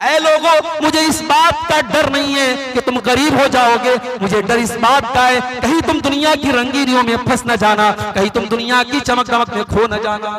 ऐ लोगों, मुझे इस बात का डर नहीं है कि तुम गरीब हो जाओगे, मुझे डर इस बात का है कहीं तुम दुनिया की रंगीनियों में फंस न जाना, कहीं तुम दुनिया की चमक दमक में खो न जाना।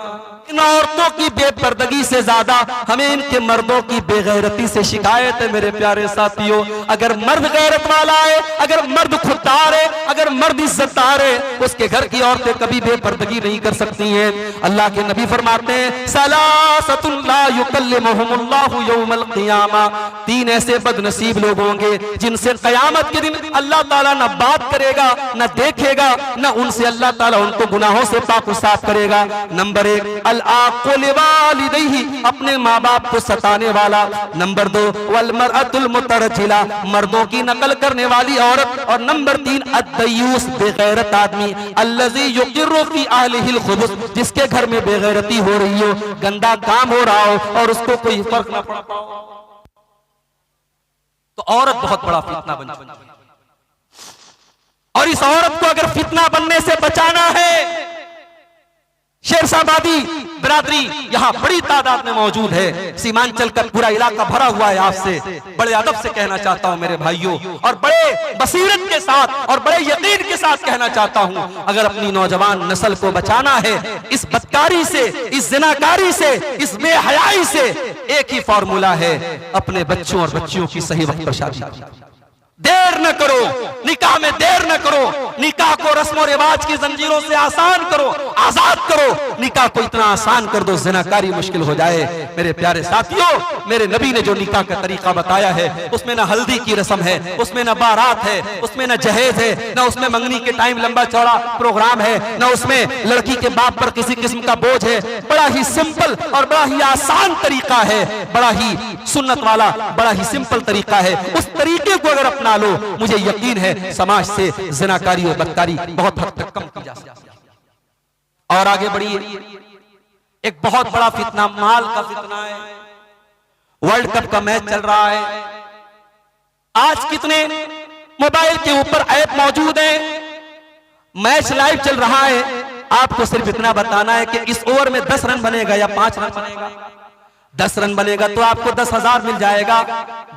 इन औरतों की बेपर्दगी से ज्यादा हमें इनके मर्दों की बेगैरती से शिकायत है मेरे प्यारे साथियों। अगर मर्द गैरत वाला है, अगर मर्द खुददार है, अगर मर्द इज्जतदार है, उसके घर की औरतें कभी बेपर्दगी नहीं कर सकती हैं। अल्लाह के नबी फरमाते हैं सलासतुन ला युकल्लिमुहुमुल्लाहु यौमल क़ियामा, तीन ऐसे बदनसीब लोग होंगे जिनसे क़यामत के दिन अल्लाह ताला न बात करेगा, न देखेगा, न उनसे अल्लाह ताला उनको गुनाहों से पाक साफ करेगा। नंबर एक अल-आक़ुल वालिदैहि, अपने माँ बाप को सताने वाला। नंबर दो वल मरअतुल मुतरज्जिला, मर्दों की नकल करने वाली औरत। और नंबर तीन अद्दयूस, बेगैरत आदमी। अल्लज़ी युक़िर्रु फ़ी अहलिहिल खुबुस, जिसके घर में बेगैरती हो रही हो, गंदा काम हो रहा हो और उसको कोई फर्क ना पड़ता हो, तो औरत बहुत बड़ा फितना बन चुकी है। और इस औरत को अगर फितना बनने से बचाना है, शेरशाहबादी बिरादरी यहां बड़ी तादाद में मौजूद है, सीमांचल का पूरा इलाका भरा हुआ है। आपसे बड़े अदब से कहना चाहता हूं मेरे भाइयों, और बड़े बसीरत के साथ और बड़े यकीन के साथ कहना चाहता हूं, अगर अपनी नौजवान नस्ल को बचाना है इस बदकारी से, इस जिनाकारी से, इस बेहयाई से, एक ही फॉर्मूला है, अपने बच्चों और बच्चियों की सही वक्त पर शादी। देर न करो, निकाह में देर न करो, निकाह को रस्म और रिवाज की जंजीरों से आसान करो, आजाद करो। निकाह को इतना आसान कर दो जिनाकारी मुश्किल हो जाए। मेरे प्यारे साथियों, मेरे नबी ने जो निकाह का तरीका बताया है, उसमें ना हल्दी की रस्म है, उसमें ना बारात है, उसमें ना जहेज है, ना उसमें मंगनी के टाइम लंबा चौड़ा प्रोग्राम है, ना उसमें लड़की के बाप पर किसी किस्म का बोझ है। बड़ा ही सिंपल और बड़ा ही आसान तरीका है, बड़ा ही सुन्नत वाला, बड़ा ही सिंपल तरीका है। उस तरीके को अगर अपना लो, मुझे यकीन है समाज से जिनाकारी और बदकारी बहुत हद तक कम की जा सकती है। और आगे बढ़िए, एक बहुत बड़ा फितना माल का फितना है। वर्ल्ड कप का मैच चल रहा है, आज कितने मोबाइल के ऊपर ऐप मौजूद है, मैच लाइव चल रहा है। आपको सिर्फ इतना बताना है कि इस ओवर में 10 रन बनेगा या 5 रन बनेगा। 10 रन बनेगा तो आपको 10,000 मिल जाएगा,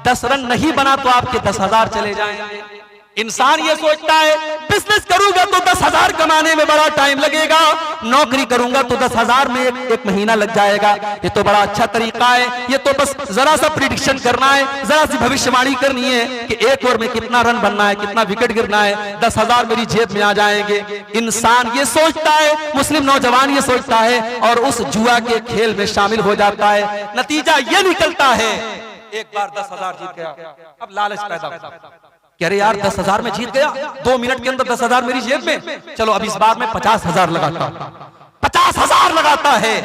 10 रन नहीं बना तो आपके 10,000 चले जाएंगे। इंसान ये सोचता है बिजनेस करूंगा तो 10,000 कमाने में बड़ा टाइम लगेगा, नौकरी करूंगा तो 10,000 में एक महीना लग जाएगा। ये तो बड़ा अच्छा तरीका है, ये तो बस जरा सा प्रिडिक्शन करना है, जरा सी भविष्यवाणी करनी है कि एक ओवर में कितना रन बनना है, कितना विकेट गिरना है, 10,000 मेरी जेब में आ जाएंगे। इंसान ये सोचता है, मुस्लिम नौजवान ये सोचता है और उस जुआ के खेल में शामिल हो जाता है। नतीजा ये निकलता है, एक बार 10,000 जीत गया, अब लालच पैदा होता है, कह रहे यार 10,000 में जीत गया, 2 मिनट के अंदर 10,000 मेरी जेब में, चलो अब इस बार में 50,000 लगाता हूं। 50,000 लगाता है,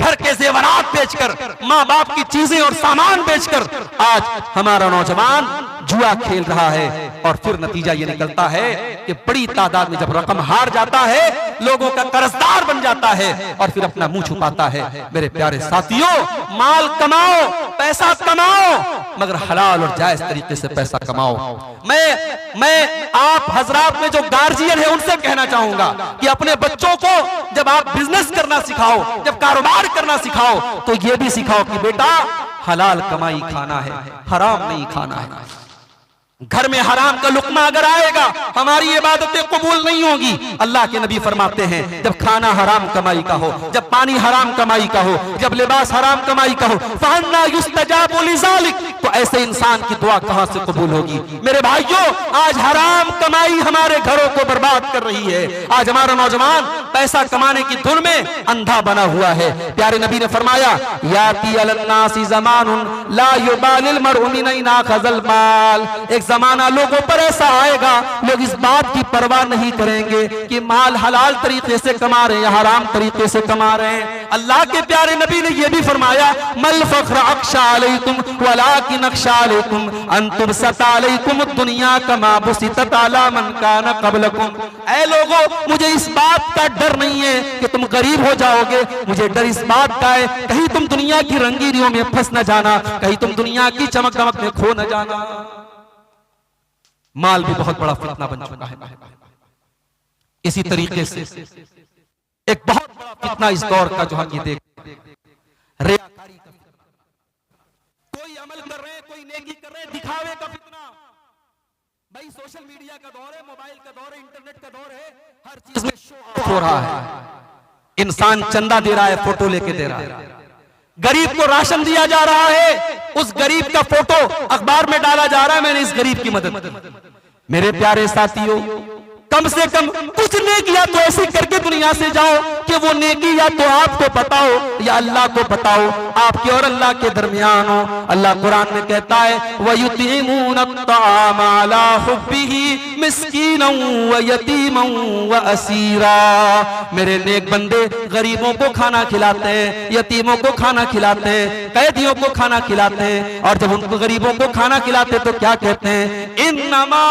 घर के जेवरात बेचकर, माँ बाप की चीजें और सामान बेचकर आज हमारा नौजवान जुआ खेल रहा है। और फिर नतीजा ये निकलता है कि बड़ी तादाद में जब रकम हार जाता है, लोगों का कर्जदार बन जाता है और फिर अपना मुंह छुपाता है। मेरे प्यारे साथियों, माल कमाओ, पैसा कमाओ, मगर हलाल और जायज तरीके से पैसा कमाओ। मैं आप हजरात में जो गार्जियन है उनसे कहना चाहूंगा कि अपने बच्चों को जब आप बिजनेस करना सिखाओ, जब कारोबार करना सिखाओ, तो ये भी सिखाओ कि बेटा हलाल कमाई खाना है, हराम नहीं खाना है। घर में हराम का लुकमा अगर आएगा, हमारी इबादतें कबूल नहीं होगी। अल्लाह के नबी फरमाते हैं, जब खाना हराम कमाई का हो, जब पानी हराम कमाई का हो, जब लिबास हराम कमाई का हो, फअन्ना युस्तजाबु लिज़ालिक, तो ऐसे इंसान की दुआ कहां से कबूल होगी। मेरे भाइयों, आज हराम कमाई हमारे घरों को बर्बाद कर रही है। आज हमारा नौजवान पैसा कमाने की धुन में अंधा बना हुआ है। प्यारे नबी ने फरमाया, याती अलन्नासी ज़मानुन ला युबालिल मरउ मिन ऐना खज़ल माल, एक जमाना लोगों पर ऐसा आएगा, लोग इस बात की परवाह नहीं करेंगे कि माल हलाल तरीके से कमा रहे हैं या हराम तरीके से कमा रहे हैं। अल्लाह के प्यारे नबी ने यह भी फरमाया, मल फख्र अख्शा अलैकुम वलाकिन अख्शा अलैकुम अन तुबसत अलैकुम दुनिया कमा बुसितत अला मन कान क़ब्लकुम। ऐ लोगों, मुझे इस बात का डर नहीं है कि तुम गरीब हो जाओगे, मुझे डर इस बात का है कहीं तुम दुनिया की रंगीनियों में फंस न जाना, कहीं तुम दुनिया की चमक दमक में खो न जाना। माल भी बहुत बड़ा फितना बन चुका है। इसी तरीके से एक बहुत बड़ा फितना इस दौर का जो हम ये देख, रियाकारी का फितना। कोई अमल कर रहे हैं, कोई नेकी कर रहे हैं, दिखावे का फितना। भाई सोशल मीडिया का दौर है, मोबाइल का दौर है, इंटरनेट का दौर है, हर चीज में शो ऑफ हो रहा है। इंसान चंदा दे रहा है, फोटो लेके दे रहा है। गरीब को राशन दिया जा रहा है, उस गरीब का फोटो अखबार में डाला जा रहा है, मैंने इस गरीब की मदद की। मेरे प्यारे साथियों, कम से कम कुछ नेकियां तो ऐसी करके दुनिया से जाओ कि वो नेकी या तो आपको पता हो या अल्लाह को पता हो, आपके और अल्लाह के दरमियान हो। अल्लाह कुरान में कहता है वयुतीमून अत्ताम अला हुब्बिही मिस्कीनन व यतीमन व असीरा। मेरे नेक बंदे गरीबों को खाना खिलाते हैं, यतीमों को खाना खिलाते हैं, कैदियों को खाना खिलाते हैं। और जब उनको गरीबों को खाना खिलाते तो क्या कहते हैं? इन्नमा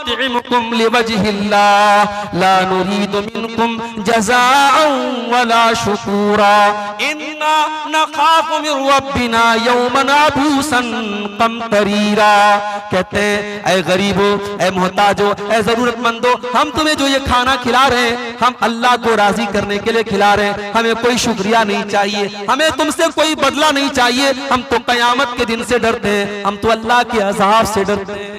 नुतिमुकुम लिवजहिल्लाह ला नुरीदु मिनकुम जज़ाअन वला शुकूरा इन्ना नखाफु मिन रब्बिना यौमन अबूसन कमतरीरा। कहते हैं ऐ गरीबों, ऐ मोहताजों, ऐ जरूरतमंदों, हम तुम्हें जो ये खाना खिला रहे हैं, हम अल्लाह को राजी करने के लिए खिला रहे हैं। हमें कोई शुक्रिया नहीं चाहिए, हमें तुमसे कोई बदला नहीं चाहिए। हम तो कयामत के दिन से डरते हैं, हम तो अल्लाह के अज़ाब से डरते हैं।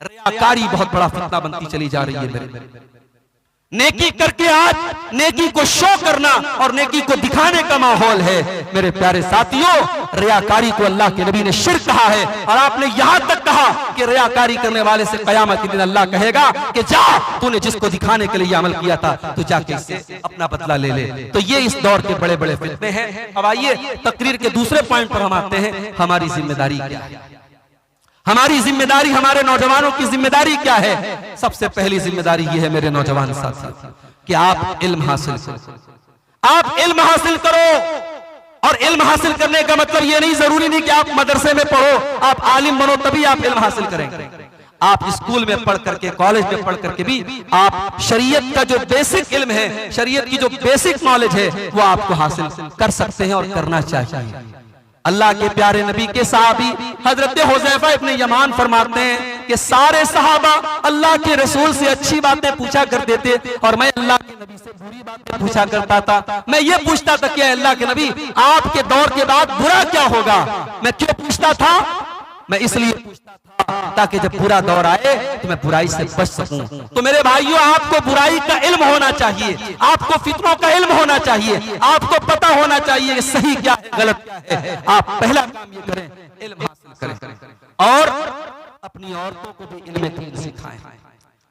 रियाकारी बहुत बड़ा फितना बनती चली जा रही है मेरे। नेकी करके आज नेकी को शो करना और नेकी को दिखाने का माहौल है। मेरे प्यारे साथियों, रियाकारी को अल्लाह के नबी ने शिर्क कहा है, और आपने यहां तक कहा कि रियाकारी करने वाले से कयामत के दिन अल्लाह कहेगा कि जा, तूने जिसको दिखाने के लिए अमल किया था, तू जाके इससे अपना बदला ले ले। तो ये इस दौर के बड़े बड़े फितने हैं। अब आइए तकरीर के दूसरे पॉइंट पर हम आते हैं। हमारी जिम्मेदारी क्या है? हमारी जिम्मेदारी, हमारे नौजवानों की जिम्मेदारी क्या है? सबसे पहली जिम्मेदारी यह है मेरे नौजवान साथी कि आप इल्म हासिल करो। आप इल्म हासिल करो। और इल्म हासिल करने का मतलब यह नहीं, जरूरी नहीं कि आप मदरसे में पढ़ो, आप आलिम बनो तभी आप इल्म हासिल करेंगे। आप स्कूल में पढ़ करके, कॉलेज में पढ़ करके भी आप शरीयत का जो बेसिक इल्म है, शरीयत की जो बेसिक नॉलेज है, वो आपको हासिल कर सकते हैं और करना चाहिए। अल्लाह के प्यारे नबी के सहाबी हजरत हुज़ैफा इब्न यमान फरमाते हैं कि सारे सहाबा अल्लाह के रसूल से अच्छी बातें पूछा करते थे और मैं अल्लाह के नबी से बुरी बातें पूछा करता था। मैं ये पूछता था कि अल्लाह के नबी, आपके दौर के बाद बुरा क्या होगा? मैं क्यों पूछता था? मैं इसलिए पूछता था ताकि जब बुरा दौर आए तो मैं बुराई से बच सकूं। तो मेरे भाइयों, आपको बुराई का इल्म होना चाहिए, आपको फितनों का इल्म होना चाहिए, आपको पता होना चाहिए कि सही क्या है, गलत क्या है। आप पहला काम ये करें, इल्म हासिल करें और अपनी औरतों को भी इल्म दीन सिखाएं।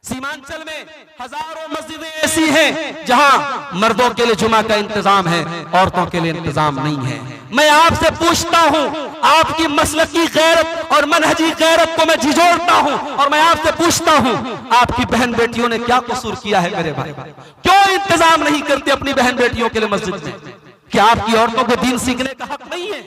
सीमांचल में हजारों मस्जिदें ऐसी हैं जहां मर्दों के लिए जुमा का इंतजाम है, औरतों के लिए इंतजाम नहीं है। मैं आपसे पूछता हूं, आपकी मसलकी गैरत और मनहजी गैरत को मैं झिझोड़ता हूं और मैं आपसे पूछता हूं, आपकी बहन बेटियों ने क्या कसूर किया है मेरे भाई? क्यों इंतजाम नहीं करते अपनी बहन बेटियों के लिए मस्जिद में? क्या आपकी औरतों को दीन सीखने का हक नहीं है?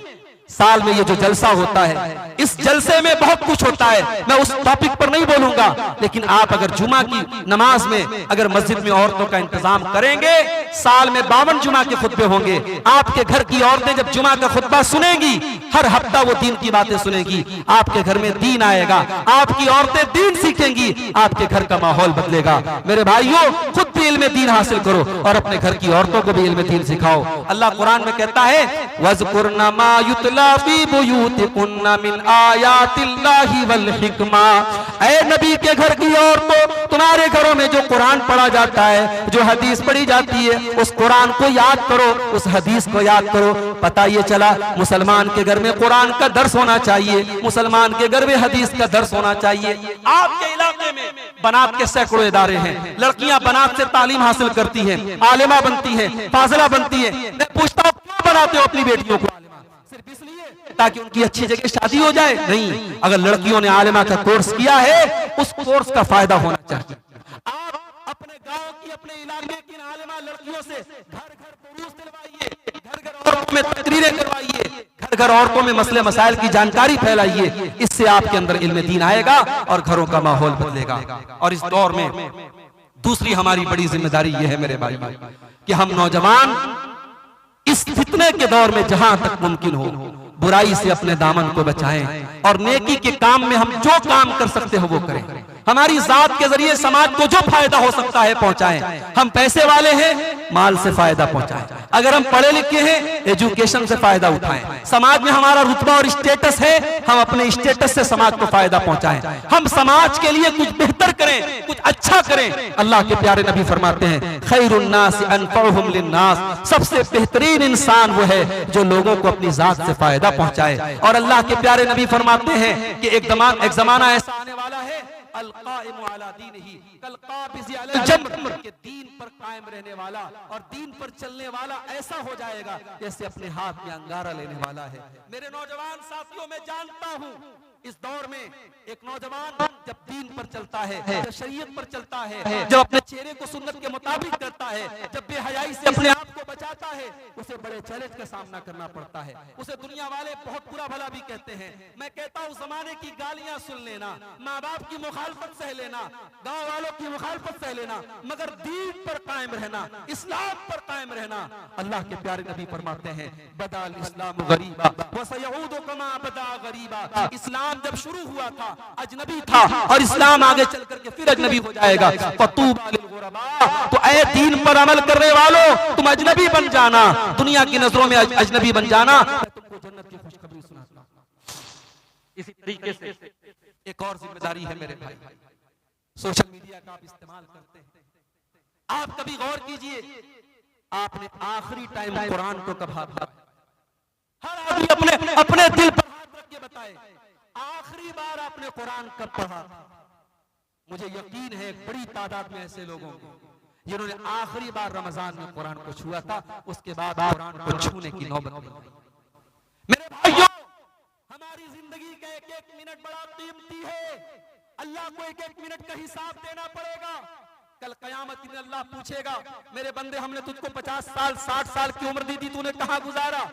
साल में ये जो जलसा होता है, इस जलसे में बहुत कुछ होता है, मैं उस टॉपिक पर नहीं बोलूंगा, लेकिन आप अगर जुमा की नमाज में अगर मस्जिद में औरतों का इंतजाम करेंगे, साल में 52 जुमा के खुतबे होंगे। आपके घर की औरतें जब जुमा का खुतबा सुनेंगी, हर हफ्ता वो दीन की बातें सुनेंगी, आपके घर में दीन आएगा, आपकी औरतें दीन सीखेंगी, आपके घर का माहौल बदलेगा। मेरे भाइयों, खुद भी इल्म दीन हासिल करो और अपने घर की औरतों को भी इल्म दीन सिखाओ। अल्लाह कुरान में कहता है वज़कुरना मा युतला फी बुयूतिकुन्ना मिन आयातिल्लाहि वल हिकमा। ऐ नबी के घर की औरतों, तुम्हारे घरों में जो कुरान पढ़ा जाता है, जो हदीस पढ़ी जाती है, उस कुरान को याद करो, उस हदीस को याद करो। पता ये चला मुसलमान के घर में कुरान का दर्स होना चाहिए, मुसलमान के घर में हदीस का दर्स होना चाहिए। आपके इलाके में बनात के सैकड़ों इदारे हैं, लड़कियां बनात से तालीम हासिल करती हैं, आलिमा बनती हैं, फाजिला बनती हैं। मैं पूछता हूं, क्यों बनाते हो अपनी बेटियों को आलिमा? सिर्फ इसलिए ताकि उनकी अच्छी जगह शादी हो जाए? नहीं, अगर लड़कियों ने आलिमा का कोर्स किया है, उस कोर्स का फायदा होना चाहिए। आप अपने गांव की, अपने इलाके की आलिमा लड़कियों से घर घर दुरूस दिलवाइए, घर घर औरतों में तकरीरें करवाइए, घर घर औरतों में मसले मसाइल की जानकारी फैलाइए। इससे आपके अंदर इल्म दीन आएगा और घरों का माहौल बदलेगा। और इस दौर में दूसरी हमारी बड़ी जिम्मेदारी यह है मेरे भाई कि हम नौजवान इस फितने के दौर में जहां तक मुमकिन हो बुराई से अपने दामन को बचाएं और नेकी के काम में हम जो काम कर सकते हो वो करें। हमारी जात के जरिए समाज को जो फायदा हो सकता है पहुंचाएं। हम पैसे वाले हैं, माल से फायदा पहुंचाएं। अगर हम पढ़े लिखे हैं, एजुकेशन से फायदा उठाएं। समाज में हमारा रुतबा और स्टेटस है, हम अपने स्टेटस से समाज को फायदा पहुंचाएं। हम समाज के लिए कुछ बेहतर करें, कुछ अच्छा करें। अल्लाह के प्यारे नबी फरमाते हैं, खैरुन्नास अनफउहुम लिन्नास, सबसे बेहतरीन इंसान वो है जो लोगों को अपनी जात से फायदा पहुंचाए। और अल्लाह के प्यारे नबी फरमाते हैं कि एक जमाना ऐसा आने वाला है, अल-काइमु अला दीनिही कल काबिज़ि अलल जम्र, के दीन पर कायम रहने वाला और दीन पर चलने वाला ऐसा हो जाएगा जैसे अपने हाथ में अंगारा लेने वाला है। मेरे नौजवान साथियों, मैं जानता हूं इस दौर में एक नौजवान जब दीन पर चलता है, जब शरीयत पर चलता है, जब अपने चेहरे को सुन्नत के मुताबिक करता है, जब बेहयाई से अपने आप को बचाता है, उसे बड़े चैलेंज का सामना करना पड़ता है। उसे दुनिया वाले बहुत बुरा भला भी कहते हैं। मैं कहता हूं, जमाने की गालियां सुन लेना, माँ बाप की मुखालफत सह लेना, गांव वालों की मुखालफत सह लेना, मगर दीन पर कायम रहना, इस्लाम पर कायम रहना। अल्लाह के प्यारे नबी फरमाते हैं, बदाल इस्लाम गरीबा व सयऊदु कमा बदा गरीबा। इस्लाम जब शुरू हुआ था अजनबी था, और इस्लाम आगे चल करके फिर अजनबी हो जाएगा। फतूबा लिल गुरबा, तो ऐ दीन पर अमल करने वालों, तुम अजनबी बन जाना, दुनिया की नजरों में अजनबी बन जाना। तुमको जन्नत की खुशखबरी सुनाता हूं। इसी तरीके से एक और जिम्मेदारी है मेरे भाई, सोशल मीडिया का आप इस्तेमाल करते हैं। आप कभी गौर कीजिए, आपने आखिरी टाइम कुरान को कब हाथ लगाया? हर आदमी अपने अपने दिल पर हाथ रख के बताए, आखिरी बार आपने कुरान कब पढ़ा? मुझे यकीन है एक बड़ी तादाद में ऐसे लोगों को जिन्होंने आखिरी बार रमजान में कुरान को छुआ था, उसके बाद कुरान को छूने की नौबत नहीं आई। मेरे भाइयों, हमारी जिंदगी का एक एक मिनट बड़ा कीमती है। अल्लाह को एक एक मिनट का हिसाब देना पड़ेगा। कल कयामत में अल्लाह पूछेगा, मेरे बंदे, हमने तुझको 50 साल 60 साल की उम्र दी थी, तूने कहां गुजारा?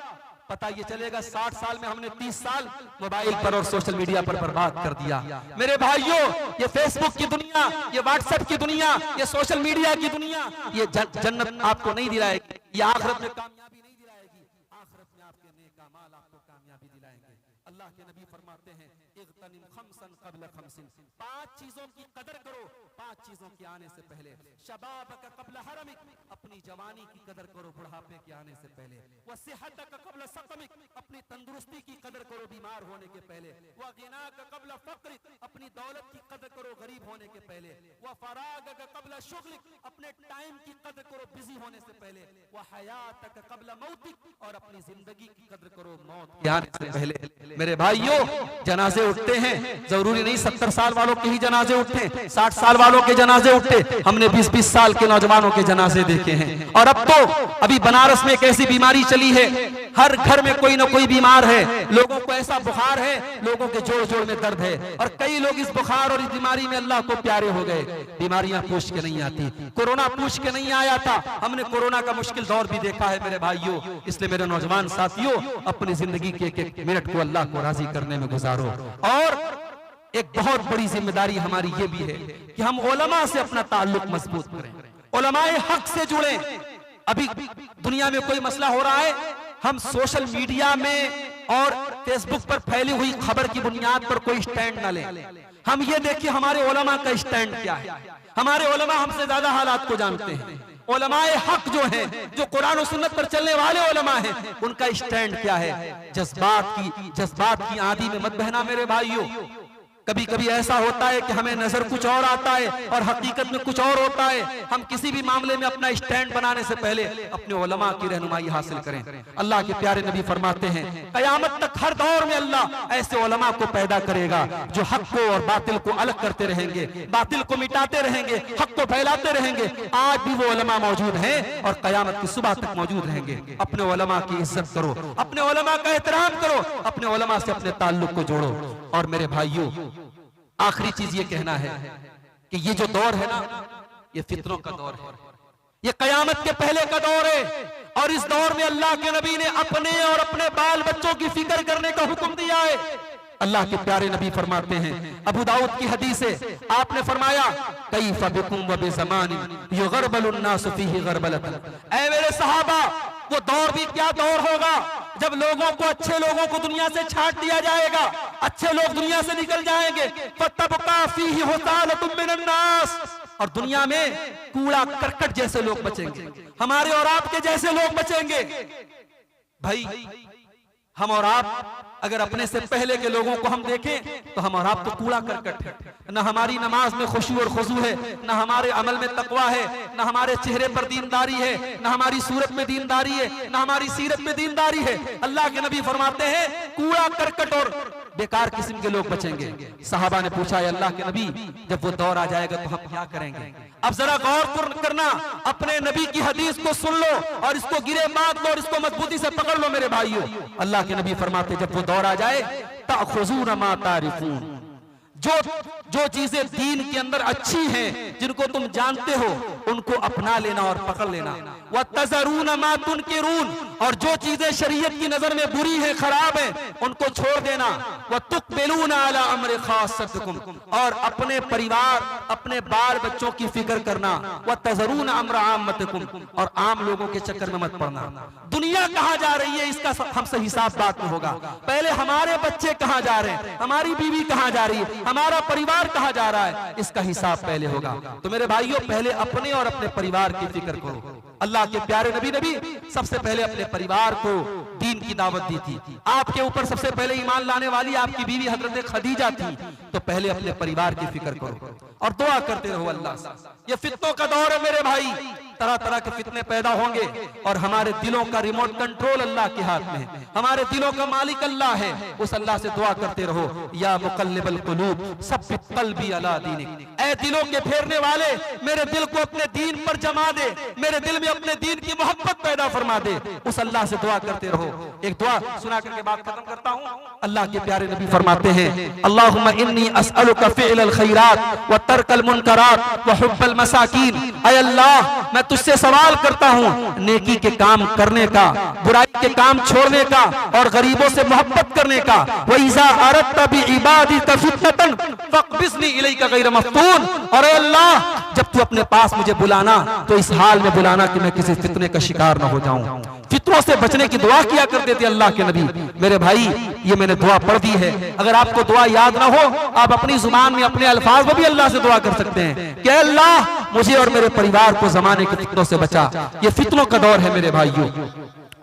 पता ये चलेगा 60 साल में हमने 30 साल मोबाइल पर और सोशल मीडिया पर बर्बाद कर दिया। मेरे भाइयों, ये फेसबुक की दुनिया, ये व्हाट्सएप की दुनिया, ये सोशल मीडिया की दुनिया, ये जन्नत आपको नहीं दिलाएगी, ये आखिरत में कामयाबी नहीं दिलाएगी। आखिरत में आपके नेक अमाल आपको कामयाबी दिलाएंगे। अल्लाह के नबी फरमाते हैं, इग़तनिम खमसन क़ब्ल खमसिन, 5 चीजों की कदर करो 5 चीजों के आने से पहले। शबाबक क़ब्ल हरमिक, अपनी जवानी की कदर करो बुढ़ापे के आने से पहले। व सिहतक क़ब्ल सक़मिक, अपनी तंदुरुस्ती की कदर करो बीमार होने के पहले। व गिनाक क़ब्ल फ़क़्रिक, अपनी दौलत की कदर करो गरीब होने के पहले। व फ़राग़क क़ब्ल शुग़लिक, अपने टाइम की कदर करो बिजी होने से पहले। व हयातक क़ब्ल मौतिक, और अपनी जिंदगी की कदर करो मौत के आने से पहले। मेरे भाइयों, जनाजे उठते हैं, जरूरी नहीं 70 साल वालों के ही जनाजे उठते, 60 साल वालों के जनाजे उठते। हमने 20-20 साल के नौजवानों के जनाजे देखे हैं। और अब तो अभी बनारस में एक ऐसी बीमारी चली है, हर घर में कोई ना कोई बीमार है। लोगों को ऐसा बुखार है, लोगों के जोड़ जोड़ में दर्द है, और कई लोग इस बुखार और इस बीमारी में अल्लाह को प्यारे हो गए। बीमारियां पूछ के नहीं आती, कोरोना पूछ के नहीं आया था। हमने कोरोना का मुश्किल दौर भी देखा है मेरे भाइयों। इसलिए मेरे नौजवान साथियों, अपनी जिंदगी के एक एक मिनट को अल्लाह को राजी करने में गुजारो। और एक बहुत बड़ी जिम्मेदारी हमारी ये भी है कि हम उलमा से अपना ताल्लुक मजबूत करें, उलमाए हक से जुड़े। अभी दुनिया में कोई मसला हो रहा है, हम सोशल मीडिया में और फेसबुक पर फैली हुई खबर की बुनियाद पर कोई स्टैंड न लें। हम ये देखिए हमारे उलमा का स्टैंड क्या है। हमारे उलमा हमसे ज्यादा हालात को जानते हैं। उलमाए हक जो हैं, जो कुरान और सुन्नत पर चलने वाले उलमा हैं, उनका स्टैंड क्या है। जज्बात की आंधी में मत बहना मेरे भाइयों। कभी कभी ऐसा होता है कि हमें नजर कुछ और आता है और हकीकत में कुछ और होता है। हम किसी भी मामले में अपना स्टैंड बनाने से पहले अपने उलमा की रहनुमाई हासिल करें। अल्लाह के प्यारे नबी फरमाते हैं, कयामत तक हर दौर में अल्लाह ऐसे उलमा को पैदा करेगा जो हक को और बातिल को अलग करते रहेंगे, बातिल को मिटाते रहेंगे, हक को फैलाते रहेंगे। आज भी वो उलमा मौजूद हैं और कयामत की सुबह तक मौजूद रहेंगे। अपने उलमा की इज्जत करो, अपने उलमा का एहतराम करो, अपने उलमा से अपने ताल्लुक को जोड़ो। और मेरे भाइयों, आखिरी चीज ये कहना है कि ये जो दौर है ना, ये फितरों का दौर है, ये कयामत के पहले का दौर है। और इस दौर में अल्लाह के नबी ने अपने और अपने बाल बच्चों की फिक्र करने का हुक्म दिया है। अल्लाह के प्यारे नबी फरमाते हैं, अबू दाऊद की हदीस है, आपने फरमाया कैफ़ बिकुम व बिज़मानी युग़रबलुन नासु फ़ीही ग़रबलतन। ऐ मेरे सहाबा, वो दौर भी क्या दौर होगा जब लोगों को, अच्छे लोगों को दुनिया से छांट दिया जाएगा, अच्छे लोग दुनिया से निकल जाएंगे। फ़तबक़ा फ़ीही हुसालतुम मिनन नास, और दुनिया में कूड़ा करकट जैसे लोग बचेंगे, हमारे और आपके जैसे लोग बचेंगे। भाई हम और आप अगर अपने से पहले के लोगों को हम देखें तो हम और आप तो कूड़ा करकट है। न हमारी नमाज में खुशू और खुजू है, न हमारे अमल में तकवा है, न हमारे चेहरे पर दीनदारी है, न हमारी सूरत में दीनदारी है, न हमारी सीरत में दीनदारी है। अल्लाह के नबी फरमाते हैं कूड़ा करकट और बेकार किस्म के लोग बचेंगे। सहाबा ने पूछा, अल्लाह के नबी जब वो दौर आ जाएगा तो हम क्या करेंगे? अब जरा गौर करना, अपने नबी की हदीस को सुन लो और इसको गिरे बांध लो और इसको मजबूती से पकड़ लो मेरे भाइयों। अल्लाह के नबी फरमाते जब वो दौर आ जाए, ताखुज़ून मा तारिफून, जो चीजें दीन के अंदर अच्छी हैं, जिनको तुम जानते हो, उनको अपना लेना और पकड़ लेना। व तज़रून मा तुनकिरून, और जो चीजें शरीयत की नजर में बुरी है, खराब है, उनको छोड़ देना। व तुक़बिलून अला अम्र खासतिकुम, और अपने परिवार, अपने बाल बच्चों की फिक्र करना। व तज़रून अम्र आम्मतिकुम, और आम लोगों के चक्कर में मत पड़ना। दुनिया कहाँ जा रही है इसका हमसे हिसाब बाद में होगा। पहले हमारे बच्चे कहाँ जा रहे हैं, हमारी बीवी कहाँ जा रही है, हमारा परिवार कहाँ जा रहा है, इसका हिसाब पहले होगा। तो मेरे भाइयों, पहले अपने और अपने परिवार की फिक्र करो। अल्लाह के प्यारे नबी सबसे पहले अपने परिवार को दीन की दावत दी थी। आपके ऊपर सबसे पहले ईमान लाने वाली आपकी बीवी हजरत खदीजा थी। तो पहले अपने परिवार की फिक्र करो और दुआ करते रहो अल्लाह से। ये फितनों का दौर है मेरे भाई, तरह तरह के फितने पैदा होंगे और हमारे दिलों का रिमोट कंट्रोल अल्लाह के हाथ में है। हमारे दिलों का मालिक अल्लाह है। उस अल्लाह से दुआ करते रहो, या मुक़ल्लिबल क़ुलूब सब्बित क़ल्बी अला दीनिक। ऐ दिलों के फेरने वाले, मेरे दिल को अपने दीन पर जमा दे, मेरे दिल में अपने दीन की मोहब्बत पैदा फरमा दे। उस अल्लाह से दुआ करते रहो। एक दुआ सुना करके बात खत्म करता हूँ। अल्लाह के प्यारे नबी फरमाते हैं, अल्लाहुम्मा इन्नी अस्अलुका फ़िअलल खैरात व तर्कल मुनकरात व हुब्बल मसाकीन। ऐ अल्लाह, मैं तुझसे सवाल करता हूँ नेकी के काम करने का, बुराई के काम छोड़ने का और गरीबों से मोहब्बत करने का। व इज़ा अरदत बिइबादिका फितनतन फक़बिज़नी इलैका गैर मफ़्तून। और ऐ अल्लाह, जब तू अपने पास मुझे बुलाना तो इस हाल में बुलाना कि मैं किसी फितने का शिकार न हो जाऊं। फितनों से बचने की दुआ किया करते थे अल्लाह के नबी। मेरे भाई, ये मैंने दुआ पढ़ दी है। अगर आपको दुआ याद ना हो, आप अपनी जुबान में अपने अल्फाज में भी अल्लाह से दुआ कर सकते हैं कि अल्लाह मुझे और मेरे परिवार को जमाने के फितनों से बचा। ये फितनों का दौर है मेरे भाइयों,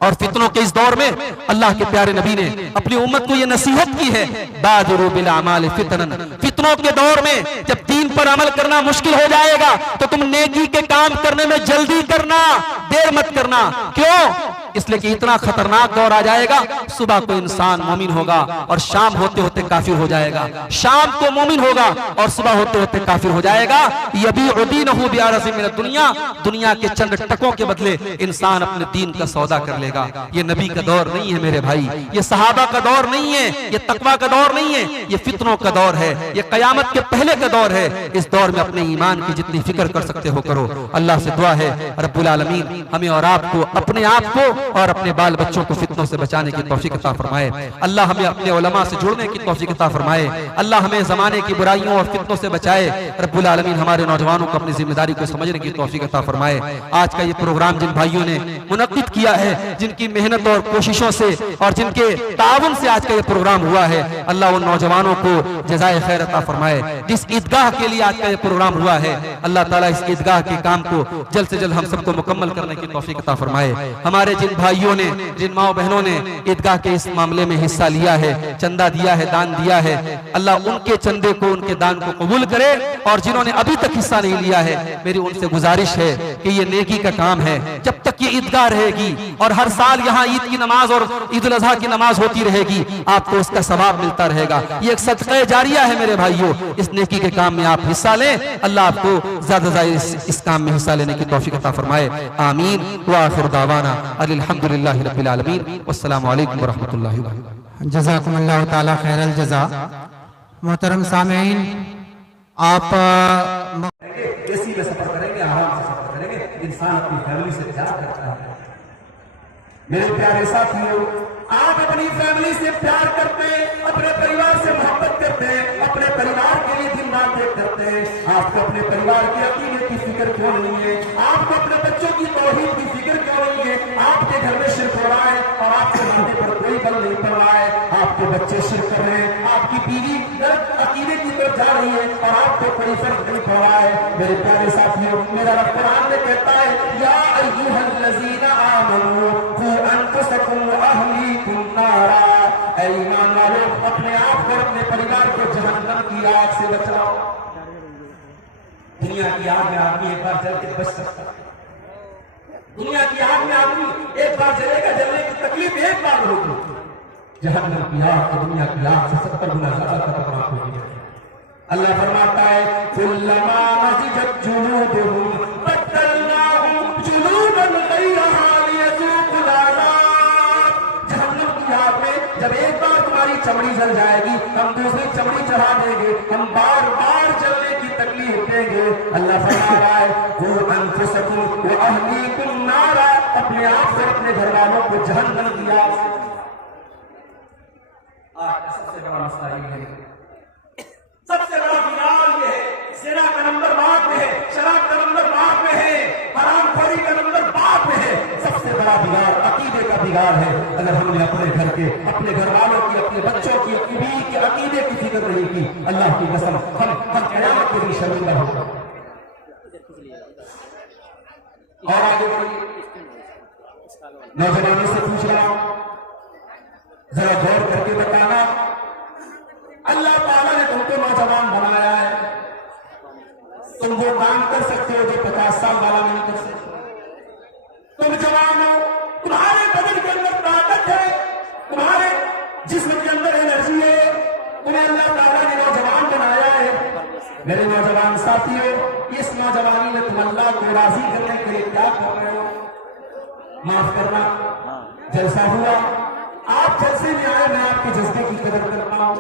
और फितनों के इस दौर में अल्लाह के प्यारे नबी ने अपनी उम्मत को यह नसीहत की है, बादिरू बिल अमाल फितनन। फितनों के दौर में जब दीन पर अमल करना मुश्किल हो जाएगा तो तुम नेकी के काम करने में जल्दी करना, देर मत करना। क्यों? इसलिए कि इतना खतरनाक दौर आ जाएगा, सुबह को इंसान मोमिन होगा और शाम होते होते काफिर हो जाएगा, शाम को मोमिन होगा और सुबह होते होते काफिर हो जाएगा। यबीउ दीनहु बिअरज़िन मिन दुनिया, दुनिया के चंद टकों के बदले इंसान अपने दीन का सौदा कर लेगा। ये नबी का दौर नहीं है मेरे भाई, ये सहाबा का दौर नहीं है, ये तकवा का दौर नहीं है, ये फितनों का दौर है, ये कयामत के पहले का दौर है। इस दौर में अपने ईमान की जितनी फिक्र कर सकते हो करो। अल्लाह से दुआ है रब्बुल आलमीन हमें और आपको, अपने आप को और अपने बाल बच्चों को फितनों से बचाने की तौफीक अता फरमाए। अल्लाह हमें अपने उलमा से जुड़ने की तौफीक अता फरमाए। अल्लाह हमें ज़माने की बुराइयों और फितनों से बचाए। रब्बुल आलमीन हमारे नौजवानों को अपनी जिम्मेदारी को समझने की तौफीक अता फरमाए। आज का ये प्रोग्राम जिन भाइयों ने मुनक्किद किया है, जिनकी मेहनत और कोशिशों से और जिनके ताउन से आज का ये प्रोग्राम हुआ है, अल्लाह उन नौजवानों को जज़ाए खैर अता फरमाए। जिस ईदगाह के लिए आज का ये प्रोग्राम हुआ है, अल्लाह ताला इस ईदगाह के काम को जल्द से जल्द हम सबको मुकम्मल करने की तौफीक अता फरमाए। हमारे जिन भाइयों ने, जिन माओ बहनों ने ईदगाह के इस मामले में हिस्सा लिया है, चंदा दिया है, दान दिया है, अल्लाह उनके चंदे को, उनके दान को कबूल करे। और जिन्होंने अभी तक हिस्सा नहीं लिया है, मेरी उनसे गुजारिश है कि ये नेकी का काम है। जब तक ये ईदगाह रहेगी और हर साल यहाँ ईद की नमाज और ईद उल अज़हा की नमाज होती रहेगी, आपको उसका सवाब मिलता रहेगा। ये एक सदक़े जारिया है मेरे भाइयों। इस नेकी के काम में आप हिस्सा लें, अल्लाह आपको ज्यादा ज्यादा इस काम में हिस्सा लेने की तौफीक अता फरमाए। आमीन व आखिर दावाना अल्हम्दुलिल्लाहि रब्बिल आलमीन वस्सलामु अलैकुम व रहमतुल्लाहि व बरकातुहू। जज़ाकुमुल्लाहु ताला खैरल जज़ा। मोहतरम सामीईन, आप एसी में सफर करेंगे, आराम से सफर करेंगे। इंसान अपनी फैमिली से प्यार करता है। मेरे प्यारे साथियों, आप अपनी फैमिली से प्यार करते, अपने परिवार से परिवार के लिए दिन रात एक करते हैं, आपको अपने परिवार के अकीदे की फिक्र क्यों नहीं है? आपको अपने बच्चों की तौहीद की फिक्र क्यों नहीं है? आपके घर में शिरक हो रहा है और आपके माथे पर कोई बल नहीं पड़ रहा है, आपके बच्चे शिरक कर रहे हैं, आपकी बीवी गलत अकीदे की तरफ जा रही है और आपको कोई फर्क नहीं पड़ रहा है। मेरे प्यारे साथियों, मेरा रब कुरान में कहता है, या अय्युहल्लज़ीना आमनू क़ू अनफुसकुम व अहलीकुम नारा, ऐ ईमान वालों, अपने आप और अपने परिवार को जहन्नम की आग से बचाओ। दुनिया की आग में आदमी एक बार जल के बच सकता है। दुनिया की आग में आदमी एक बार जलेगा, जलने की तकलीफ एक बार होगी। जहन्नम की आग तो दुनिया की आग से 70 गुना ज्यादा खतरनाक होगी। अल्लाह फरमाता है, कुल्लमा नज़िजत जुलूदुहुम बद्दलनाहुम जुलूदन गैरहा लियज़ूक़ुल अज़ाब। जहन्नम की आग में जब एक बार तुम्हारी चमड़ी जल जाएगी, हम दूसरी चमड़ी चढ़ा देंगे, हम बार बार जलने की तकलीफ देंगे। अल्लाह फरमा रहा है, क़ू अनफुसकुम व अहलीकुम नारा, अपने आप और अपने घर वालों को जहन्नम की आग से। आज का सबसे बड़ा मसला ये है, सबसे बड़ा बिगाड़ ये है, ज़िना का नंबर बाप में है, शराब का नंबर बाप में है, हरामखोरी का नंबर बाप में है। सबसे बड़ा बिगाड़ अकीदे का बिगाड़ है। अगर हमने अपने घर के, अपने घर वालों की, अपने बच्चों की, बीवी के अकीदे की फिक्र नहीं की, अल्लाह की कसम हम क़यामत के लिए शर्मिंदा होगा। और आगे बढ़िए, नौजवानों से पूछ रहा हूं, जरा गौर करके बताना, अल्लाह ताला ने तुमको नौजवान बनाया है, तुम वो काम कर सकते हो जो 50 साल वाला नहीं कर सकते। तुम जवान हो, तुम्हारे बदन के अंदर ताकत है, तुम्हारे जिस्म के अंदर एनर्जी है, तुम्हें अल्लाह ताला ने नौजवान बनाया है। मेरे नौजवान साथियों, इस नौजवानी में तुम अल्लाह को राजी करने के लिए क्या कर रहे हो? माफ करना, जलसा हुआ, आप जलसे में आए, मैं आपके जज्बे की कदर करता हूं।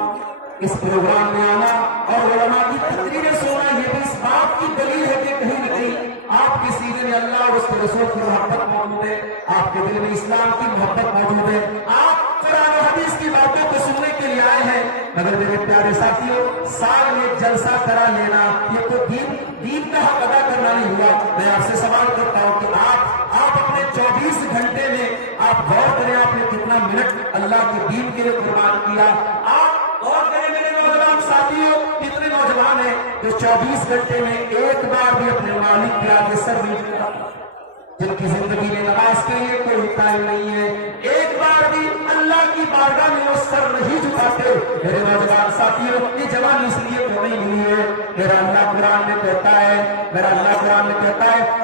इस प्रोग्राम में आना और उलमा की तकरीरें सुनना, ये भी इस बात की दलील है कि कहीं न कहीं आपके सीने में अल्लाह और उसके रसूल की मोहब्बत मौजूद है, आपके दिल में इस्लाम की मोहब्बत मौजूद है, आप कुरान और हदीस की बातों को सुनने के लिए आए हैं। मगर मेरे प्यारे साथियों, साल में जलसा करा लेना ये तो दीन का हक अदा करना नहीं हुआ। मैं आपसे सवाल करता हूं कि आप अपने 24 घंटे में आप गौर करें, आपने कितना मिनट अल्लाह के दीन के लिए कुर्बान किया। आप गौर करें मेरे नौजवान साथियों, कितने नौजवान हैं जो 24 घंटे में एक बार भी अपने मालिक के आगे सर नहीं झुकाते, जिनकी जिंदगी में नमाज के लिए कोई टाइम नहीं है, एक बार भी अल्लाह की बारगाह में वो सर नहीं झुकाते। मेरे नौजवान साथियों, ये जवानी इसलिए तो नहीं मिली है। मेरा अल्लाह कुरान में कहता है,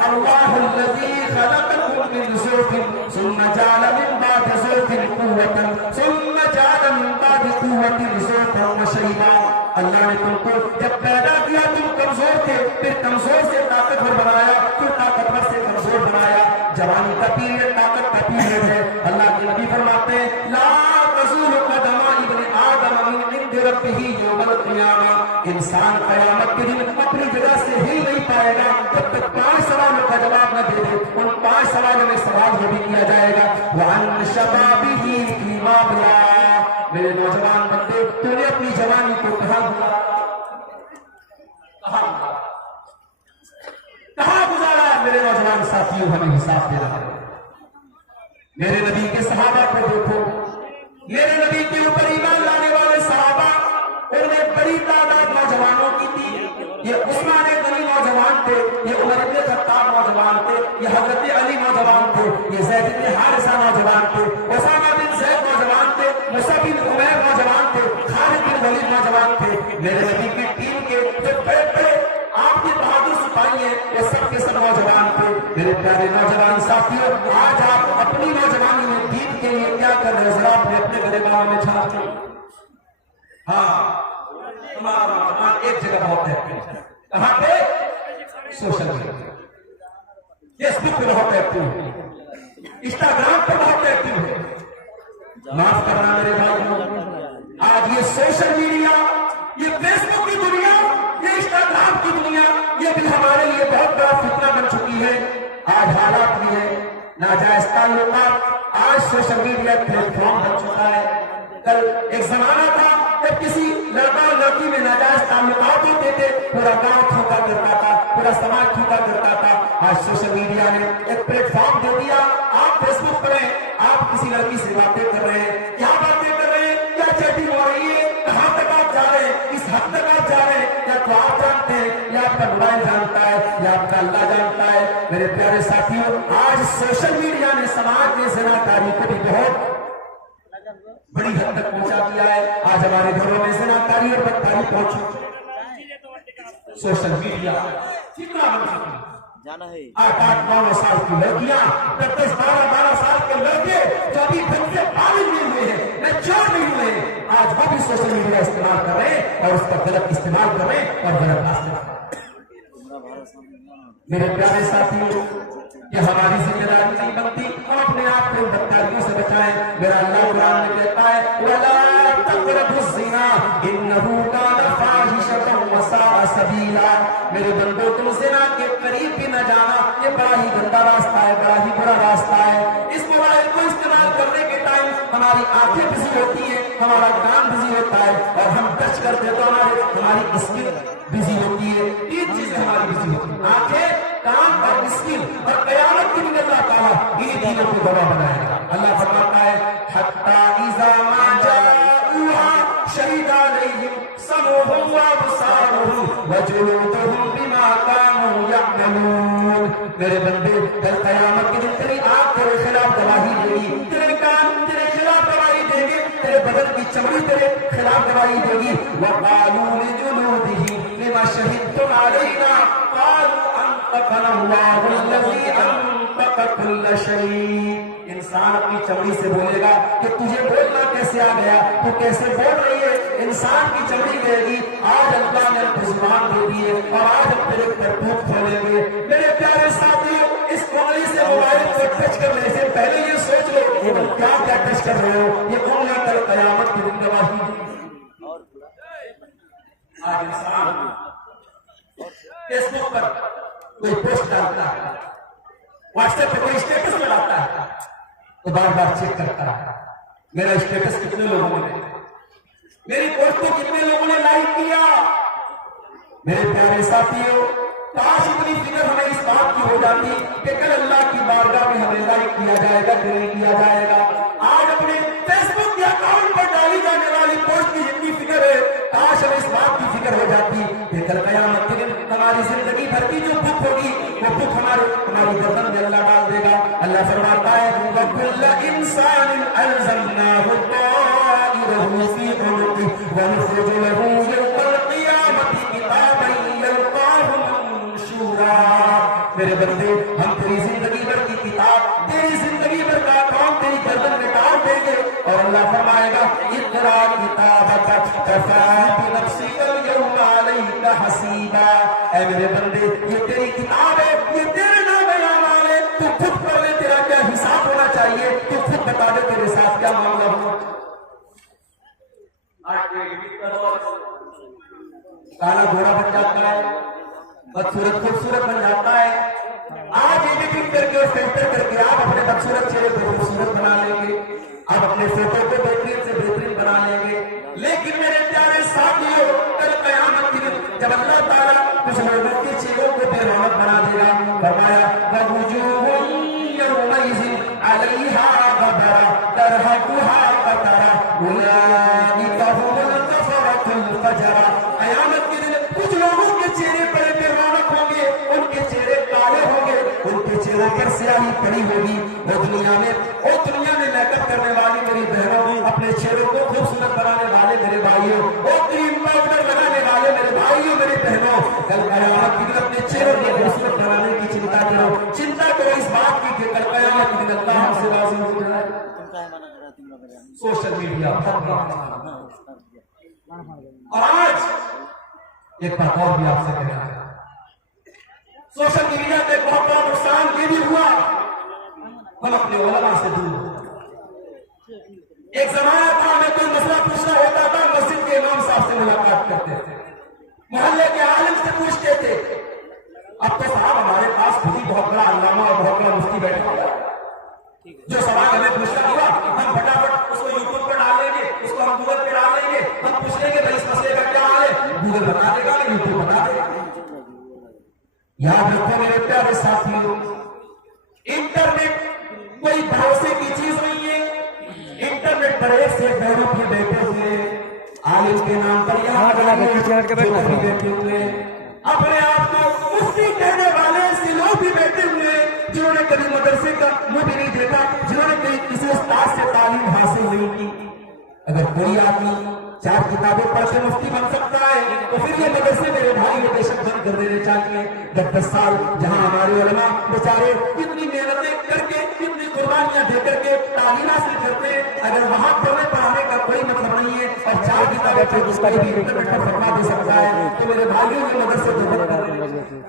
अल्लाहुल्लज़ी खलक़कुम मिन ज़ुल्फ़िन सुम्मा जअल मिन बादि ज़ुल्फ़िन क़ुव्वतन सुम्मा जअल मिन बादि क़ुव्वतिन ज़ुल्फ़न व शैबा। अल्लाह ने तुमको जब पैदा किया तुम कमजोर थे, फिर कमजोर से ताकतवर बनाया, फिर ताकतवर से कमजोर बनाया। जवानी का पीरियड ताकत का पीरियड है। अल्लाह के नबी फरमाते हैं, ला तज़ूलु क़दमा इब्न आदम मिन इंद रब्बिही यौमल क़ियामा। इंसान क़यामत के दिन अपनी जगह से हिल नहीं पाएगा जब तक 5 सवालों का जवाब न दे दे। उन 5 सवालों में सवाल ये भी किया जाएगा, वअन शबाबिही फ़ीमा अबला। मेरे नौजवान बंदे, तूने अपनी जवानी को कहां गुजारा? मेरे नौजवान साथियों, हमें हिसाब देना है। मेरे नबी के सहाबा को देखो, मेरे नबी के ऊपर ईमान लाने वाले सहाबा, उनमें बड़ी तादाद नौजवानों की थी। ये उस्मान गनी नौजवान थे, ये उमर इब्न खत्ताब नौजवान थे, ये हजरत अली नौजवान थे, ये ज़ैद इब्न हारिसा नौजवान थे, उसामा बिन ज़ैद नौजवान थे, मुसअब बिन उमैर नौजवान थे, खालिद बिन वलीद नौजवान थे। मेरे नबी की टीम के जो बड़े आपके बहादुर सिपाही हैं, ये सब के सब नौजवान थे। मेरे प्यारे नौजवान साथियों, आज आप अपनी नौजवानी में दीन के लिए क्या कर रहे हो? जरा अपने गरीबाओं में झांके। हाँ, तुम्हारा नौजवान एक जगह बहुत है, कहां पे? सोशल मीडिया, फेसबुक पे बहुत एक्टिव है, इंस्टाग्राम पे बहुत एक्टिव है। माफ करना मेरे भाइयों, आज ये सोशल मीडिया, ये फेसबुक की दुनिया, ये इंस्टाग्राम की दुनिया, ये भी हमारे लिए बहुत बड़ा फितना बन चुकी है। आज हालात भी है, नाजायज ताल्लुकात, आज सोशल मीडिया प्लेटफॉर्म बन चुका है। कल एक जमाना था जब किसी लड़का लड़की में नाजायज ताल्लुकात होते थे, पूरा गांव थूका करता था, पूरा समाज थूका करता था। आज सोशल मीडिया ने एक प्लेटफॉर्म दे दिया। आप फेसबुक पर हैं, आप किसी लड़की से बातें कर रहे हैं, क्या बातें कर रहे हैं, क्या चैटिंग हो रही है, कहां तक आप जा रहे हैं, किस हद तक आप जा रहे हैं, या तो आप जानते हैं, या आपका मोबाइल जानता है, या आपका अल्लाह जानता है। मेरे प्यारे साथियों, आज सोशल मीडिया ने समाज में ज़िनाकारी को भी बहुत बड़ी हद तक पहुंचा दिया है। आज हमारे घरों में ज़िनाकारी और बदकारी पहुंच चुकी है। सोशल मीडिया कितना बन चुकी है। 8-8-9 साल की लड़कियां, 10-12 साल के लड़के जो अभी ढंग से बालिग नहीं हुए हैं, मैच्योर नहीं हुए हैं, आज वो भी सोशल मीडिया इस्तेमाल कर रहे हैं और उसका गलत इस्तेमाल कर रहे हैं और गलत रास्ते। मेरे प्यारे साथियों, ये हमारी जिम्मेदारी नहीं बनती हम अपने आप को बदकारियों से बचाएं। मेरा अल्लाह कुरान में कहता है, वला तक़रबुज़्ज़िना इन्नहु काना फ़ाहिशतन व साअ सबीला। मेरे बंदो, तुम ज़िना के करीब भी न जाना, ये बड़ा ही गंदा रास्ता है, बड़ा ही बुरा रास्ता है। इस मोबाइल को इस्तेमाल करने के टाइम हमारी आंखें बिजी होती है, हमारा कान बिजी होता है, और हम टच करते तो हमारी स्किन बिजी होती है। तीन चीजें हमारी बिजी होती है, आंखें, कान और स्किन। और क़यामत के दिन अल्लाह ताला इन्हीं तीनों को गवाह बनाएगा। अल्लाह फरमाता है, हत्ता इज़ा मा जाऊहा शहीदा अलैहिम समूहुम व अबसारुहुम व जुलूदुहुम बिमा कानू यअमलून। मेरे बंदे, कल क़यामत के दिन तेरी आंख तेरे खिलाफ गवाही देगी, तेरे कान तेरे खिलाफ गवाही देंगे, तेरे बदन की चमड़ी तेरे खिलाफ गवाही देगी। व क़ालू लिजुलूदिहिम लिमा शहिदतुम अलैना क़ालू अंतक़ना अल्लाहु अल्लज़ी अंतक़ कुल्ल शै। इंसान अपनी चमड़ी से बोलेगा कि तुझे बोलना कैसे आ गया, तू कैसे बोल रही है। इंसान की चमड़ी कहेगी, आज अल्लाह ने जुबान दे दी है और आज हम तेरे करतूत खोलेंगे। मेरे प्यारे साथियों, इस उंगली से मोबाइल को टच करने से पहले ये सोच लो कि तुम क्या क्या टच कर रहे हो। ये उंगली कल क़यामत की दिन गवाही देगी। आज इंसान फेसबुक पर कोई पोस्ट डालता है, व्हाट्सएप पे कोई स्टेटस लगाता है, तो बार बार चेक करता है, मेरा स्टेटस कितने लोगों ने, मेरी पोस्ट को कितने लोगों ने लाइक किया। मेरे प्यारे साथियों, काश इतनी फिक्र हमें इस बात की हो जाती कि कल अल्लाह की बारगाह में हमें लाइक किया जाएगा कि नहीं किया जाएगा। आज अपने फेसबुक के अकाउंट पर डाली जाने वाली पोस्ट की जितनी फिक्र है, काश हमें इस बात की फिक्र हो जाती कि कल क़यामत के दिन हमारी जिंदगी भर की जो दुख होगी, वो दुख हमारी गर्दन में अल्लाह डाल देगा। अल्लाह फरमाता है, वकुल्ल इंसानिन अलज़मनाहु ताइरहु फी उनुक़िहि व नुख़्रिजु लहू यौमल क़ियामति किताबन यल्क़ाहु मंशूरा। मेरे बंदे, हम तेरी जिंदगी भर की किताब, तेरी जिंदगी भर का काम तेरी गर्दन में डाल देंगे और अल्लाह फरमाएगा, इक़रा किताबका कफ़ा बिनफ़्सिकल यौमा अलैका हसीबा। ऐ मेरे बंदे, ये तेरी किताब है, ये तेरे नाम अमाल है, तू खुद पढ़ ले, तेरा क्या हिसाब होना चाहिए, तू खुद बता दे तेरे साथ क्या मामला हुआ। काला घोड़ा बन जाता है, बदसूरत खूबसूरत बन जाता है। आज एडिटिंग करके और फिल्टर करके आप अपने बदसूरत चेहरे को खूबसूरत बना लेंगे, आप अपने फोटो को बेहतरीन से बेहतरीन बना लेंगे। लेकिन मेरे प्यारे साथियों, कल क़यामत के दिन जब अल्लाह ताला कुछ लोगों के चेहरों को बेरौनक बना देगा, फरमाया ववुजूहुन यौमइज़िन अलैहा गबरा तरहकुहा कतरा उलाइका हुमुल कफ़रतुल फजरा। क़यामत के दिन कुछ लोगों के चेहरे पर बेरौनक होंगे, उनके चेहरे काले होंगे, उनके चेहरों पर स्याही पड़ी होगी। वो दुनिया में मेकअप करने वाली मेरी बहनों, अपने चेहरों को खूबसूरत बनाने वाले मेरे भाइयों, वो क्रीम पाउडर लगाने वाले मेरे भाइयों, मेरी बहनों, कल क़यामत के दिन अपने चेहरों को खूबसूरत बनाने की चिंता करो। चिंता करो इस बात की कि कल क़यामत के दिन अल्लाह हमसे राज़ी हो जाए। सोशल मीडिया और आज एक बात और भी आपसे कहना है, सोशल मीडिया का एक बहुत बड़ा नुकसान ये भी हुआ, हम अपने उलमा से दूर। एक जमाना था, हमें कोई मसला पूछना होता था, मस्जिद के इमाम साहब से मुलाकात करते थे, मोहल्ले के आलिम से पूछते थे। अब तो साहब हमारे पास खुद ही बहुत बड़ा अल्लामा और बहुत बड़ा मुफ्ती बैठा हुआ, जो सवाल हमें पूछना होगा हम फटाफट उसको यूट्यूब पर डाल लेंगे, उसको हम गूगल पे डाल लेंगे, हम पूछ लेंगे भाई इस मसले का क्या गूगल बता देगा, यूट्यूब बता देगा। याद रखो मेरे प्यारे साथियों, इंटरनेट कोई भरोसे की चीज नहीं है। इंटरनेट पर एक से बैरूप में बैठे हुए आलिम के नाम पर यहाँ बैठे हुए, अपने आप को मुफ्ती कहने वाले ऐसे लोग भी बैठे हुए जिन्होंने कभी मदरसे का मुंह भी नहीं देखा, जिन्होंने कभी किसी उस्ताद से तालीम हासिल नहीं की। अगर कोई आदमी 4 किताबें पढ़ के मुफ्ती बन सकता है तो फिर ये मदरसे मेरे भाई ये बेशक बंद कर देने चाहिए। 10 साल जहां हमारे उलमा बेचारे कितनी मेहनतें करके, कितनी कुर्बानियां दे करके तालीम हासिल करते हैं, अगर वहां पढ़ने पढ़ाने का कोई मतलब नहीं है और 4 किताबें पढ़ जिसका भी इंटरनेट पर फतवा दे सकता है, तो मेरे भाइयों ये मदरसे को बंद कर देने।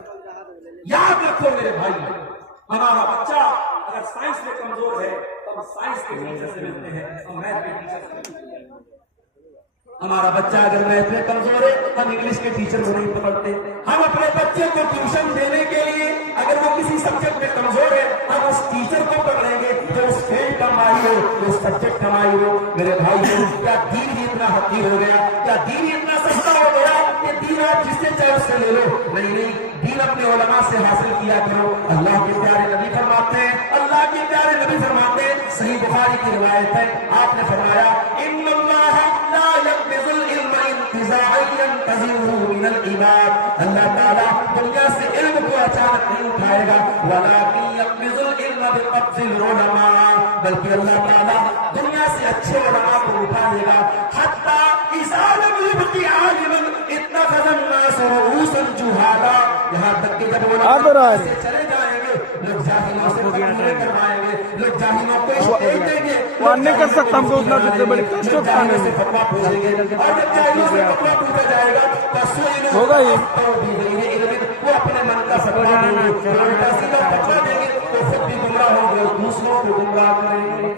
याद रखो मेरे भाई, हमारा बच्चा अगर साइंस में कमजोर है तो हम साइंस के टीचर से मिलते हैं और मैथ के टीचर से मिलते हैं। हमारा बच्चा अगर मैथ में कमजोर है हम इंग्लिश के टीचर को नहीं पकड़ते। हम अपने बच्चे को ट्यूशन देने के लिए अगर वो किसी सब्जेक्ट में कमजोर है हम उस टीचर को पकड़ेंगे जो उस फील्ड का माहिर हो, उस सब्जेक्ट का माहिर हो। मेरे भाइयों, क्या दीन ही इतना हकीर हो गया, क्या दीन ही इतना सस्ता हो गया कि दीन आप जिससे चाहे उससे ले लो? नहीं, दीन अपने उलमा से हासिल किया करो। अल्लाह के प्यारे नबी फरमाते हैं, अल्लाह के प्यारे नबी फरमाते हैं, सही बुखारी की रिवायत है, आपने फरमाया अल्लाह ताला दुनिया से इल्म को अचानक नहीं उठाएगा, बल्कि अल्लाह ताला दुनिया से अच्छे उलमा को उठा लेगा। हत्ता यहाँ तक कि जब उलमा से चले जाएंगे लोग जाहिलों से तकरीरें करवाएंगे, लोग जाहिलों को देंगे, वो नहीं कर सकता, हमको उतना सबसे बड़ी कष्ट उठाने से फतवा पूछेंगे और जब जाहिलों से फतवा पूछा जाएगा तो होगा ये वो अपने मन का फतवा देंगे तो खुद भी गुमराह होंगे, दूसरों को गुमराह करेंगे।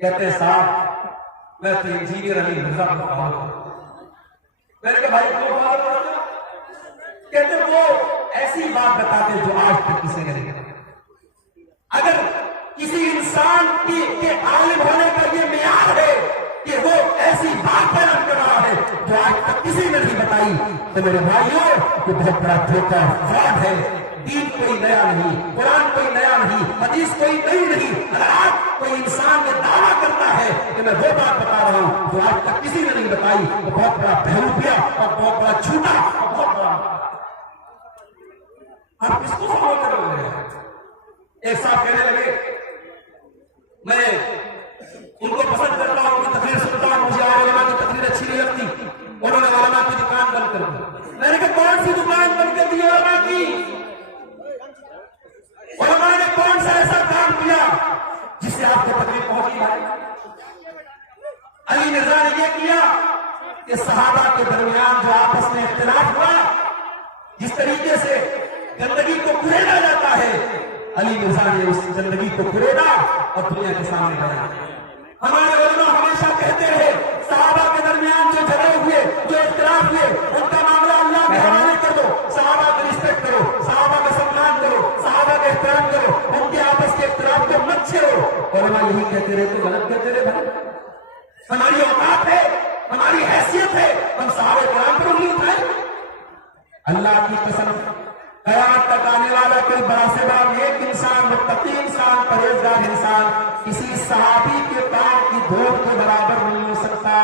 कहते साहब मैं तो इंजीनियर अली मिर्जा पढ़ा, मैंने कहा भाई क्यों बात करते? कहते वो ऐसी बात बताते जो आज तक किसी ने नहीं। अगर किसी इंसान के आलिम होने का ये मियार है कि वो ऐसी बात बयान कर रहा है जो आज तक किसी ने नहीं बताई, तो मेरे भाइयों ये बहुत बड़ा धोखा फ्रॉड है। दीन कोई नया नहीं, कुरान कोई नया नहीं, हदीस कोई नई नहीं। अगर आज कोई इंसान ये दावा करता है कि मैं वो बात बता रहा हूं जो आज तक किसी ने नहीं बताई, तो बहुत बड़ा बहरूपिया और बहुत बड़ा झूठा और बहुत बड़ा। आप किसको फॉलो करोगे? एक साहब कहने लगे मैं उनको पसंद करता हूं, उनकी तकरीर सुनता हूं, मुझे उलमा की तकरीर अच्छी नहीं लगती, उन्होंने उलमा की दुकान बंद कर दी। मैंने कहा कौन सी दुकान बंद कर दी उलमा की? उलमा ने कौन सा ऐसा काम किया जिससे आपको तकलीफ पहुंची है? अली मिर्जा ने यह किया कि सहाबा के दरमियान जो आपस में इख्तिलाफ हुआ, जिस तरीके से गंदगी को कुरेदा जाता है, अली मिर्जा ने उस गंदगी को कुरेदा और दुनिया के सामने लाया। हमारे उलमा हमेशा कहते रहे सहाबा के दरमियान जो झगड़े हुए, जो इख्तिलाफ हुए, उनका मामला अल्लाह के हवाले कर दो। सहाबा का रिस्पेक्ट करो, सहाबा का सम्मान करो, सहाबा का एहतराम करो, उनके आपस के इख्तिलाफ को मत छेड़ो। उलमा यही कहते रहे तो गलत कहते रहे भाई। हमारी औकात है, हमारी हैसियत है, हम सहाबा किराम पर उंगली उठाएं। अल्लाह की कसम क़यामत तक आने वाला कोई बड़ा से बड़ा नेक इंसान, मुत्तकी इंसान, परहेजगार इंसान किसी सहाबी के पांव की धूल के बराबर नहीं हो सकता।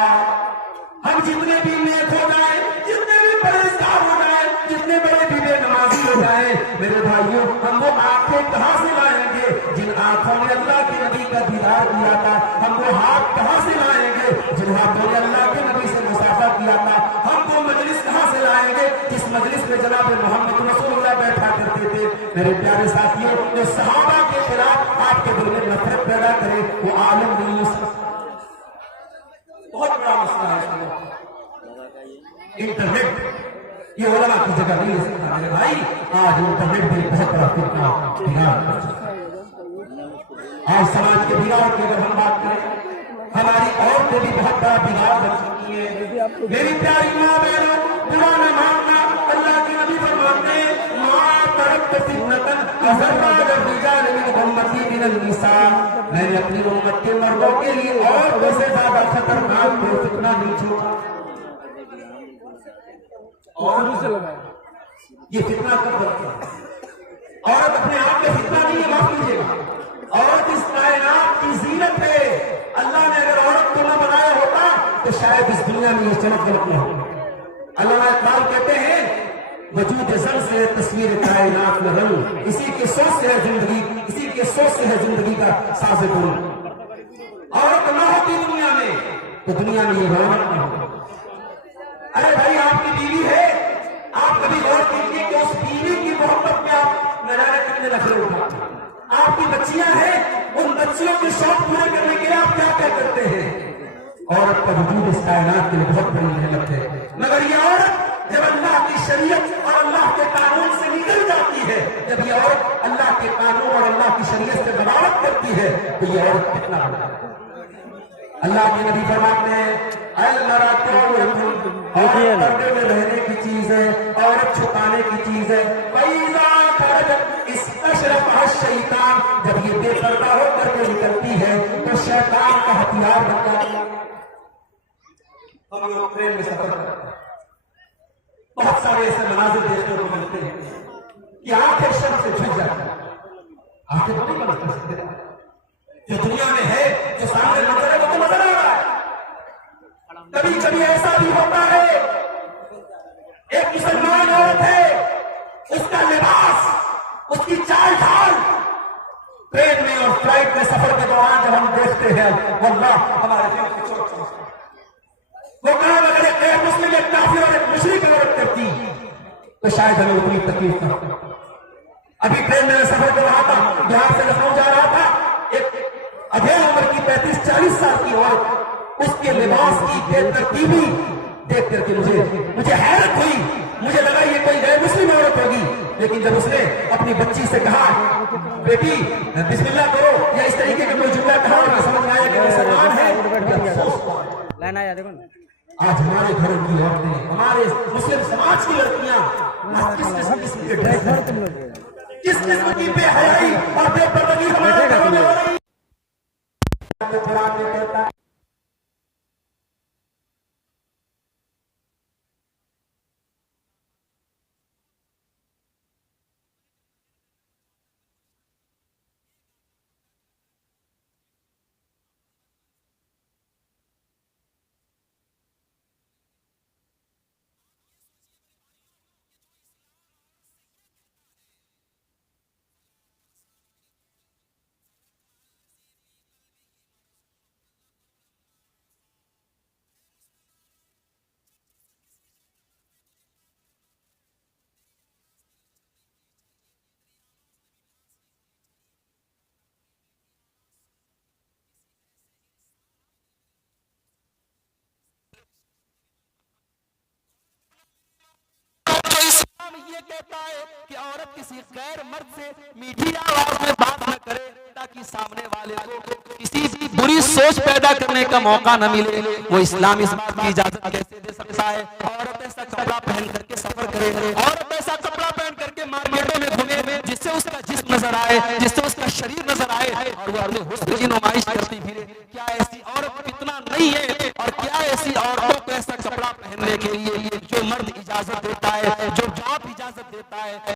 हम जितने भी नेक हो जाए, जितने भी परहेजगार हो जाए, जितने बड़े भी बेनमाजी हो जाए, मेरे भाइयों हम वो आंखें कहां से लाएंगे जिन आंखों ने अल्लाह के नबी का दीदार किया था? हम वो हाथ कहां से लाएंगे जिन हाथों ने अल्लाह के नबी से मुसाफा किया था? हम वो मजलिस कहां से लाएंगे जिस मजलिस में जनाब मोहम्मद रसूलुल्लाह बैठा करते थे? मेरे प्यारे साथियों, जो सहाबा के खिलाफ आपके दिल में नफरत पैदा करे वो आलम नहीं हो सकता। बहुत बड़ा मसला है। इंटरनेट ये उलमा की जगह नहीं ले सकता मेरे भाई। आज इंटरनेट भी बहुत बड़ा फितना बिगाड़ कर सकता है। आज समाज के बिगाड़ की अगर हम बात करें, हमारी औरतें भी बहुत बड़ा बिगाड़ कर चुकी है। मेरी प्यारी माँ बहनों, बुरा न मानना, अल्लाह के नबी फरमाते हैं मैंने अपनी उम्मत के मर्दों के लिए औरतों से ज्यादा खतरनाक कोई फितना नहीं छोड़ा। शुरू से लगाया। ये फितना कब बनता है? औरत अपने आप में फितना नहीं है, माफ कीजिएगा। औरत इस कायनात की जीनत है। अल्लाह ने अगर औरत को न बनाया होता तो शायद इस दुनिया में ये चमक गलत न होती। अल्लामा इकबाल कहते हैं वजूद जंग से तस्वीर कायनात में रंग, इसी के सोच से है जिंदगी, इसी के सोच से है जिंदगी का साज़े गुल। औरत न होती दुनिया में तो दुनिया में ये रौनक न होती। अरे भाई आपकी बीवी है, आप कभी गौर कीजिए कि उस बीवी की मोहब्बत में आप न जाने कितने नखरे उठाते हैं। आपकी बच्चियां हैं, उन बच्चियों के शौक पूरे करने के लिए आप क्या क्या करते हैं। औरत का वजूद इस कायनात के लिए बहुत बड़ी मेहनत है, मगर ये औरत जब अल्लाह की शरीयत और अल्लाह के कानून से निकल जाती है, जब ये औरत अल्लाह के कानून और अल्लाह की शरीयत से बगावत करती है तो ये औरत कितना बड़ा है। अल्लाह के नबी फरमाते हैं औरत पर्दे में रहने की चीज है, औरत छुपाने की चीज है। शैतान जब ये बेपर्दा होकर के निकलती है तो शैतान का हथियार बन जाता है। हम लोग ट्रेन में सफर करते हैं, बहुत सारे ऐसे मनाजिर देखने को मिलते हैं कि आंखें शर्म से झुक जाती है। आंखें तो नहीं बंद कर सकते, जो दुनिया में है, जो सामने नजर है वो तो नजर आ रहा है। कभी कभी ऐसा भी होता है, एक मुसलमान औरत है, उसका लिबास, उसकी चाल ढाल ट्रेन में और फ्लाइट में सफर के दौरान जब हम देखते हैं वल्लाह हमारे दिल को चोट पहुंचता है। वो काम अगर एक गैर मुस्लिम, एक काफिर और एक मुशरिक औरत करती तो शायद हमें उतनी तकलीफ न होती। अभी ट्रेन में सफर कर रहा था, बिहार से लखनऊ जा रहा था, एक अधेड़ उम्र की 35-40 साल की औरत, उसके लिबास की बेतरतीबी देख करके मुझे हैरत हुई। मुझे लगा ये कोई गैर मुस्लिम औरत होगी, लेकिन जब उसने अपनी बच्ची से कहा बेटी बिस्मिल्लाह करो या इस तरीके का कोई जुमला कहा और समझ में आया कि मुसलमान है। आज हमारे घरों की औरतें, हमारे मुस्लिम समाज की लड़कियां किस किस्म की बेहयाई और बेपर्दगी हमारे घरों में हो रही है। ये कहता है कि औरत किसी गैर मर्द से मीठी आवाज में बात न करे ताकि सामने वाले को किसी भी बुरी सोच पैदा करने का मौका न मिले। वो इस्लाम इस बात की इजाजत कैसे दे सकता है? औरत ऐसा कपड़ा पहन करके सफर करे, औरत ऐसा कपड़ा पहन करके मार्केटों में घूमे जिससे उसका जिस्म नजर आए, जिससे उसका शरीर नजर आए और वो अपने हुस्न की नुमाइश करती फिरे। क्या ऐसी औरत फितना नहीं है? और क्या ऐसी औरतों को ऐसा कपड़ा पहनने के लिए जो मर्द इजाजत देता है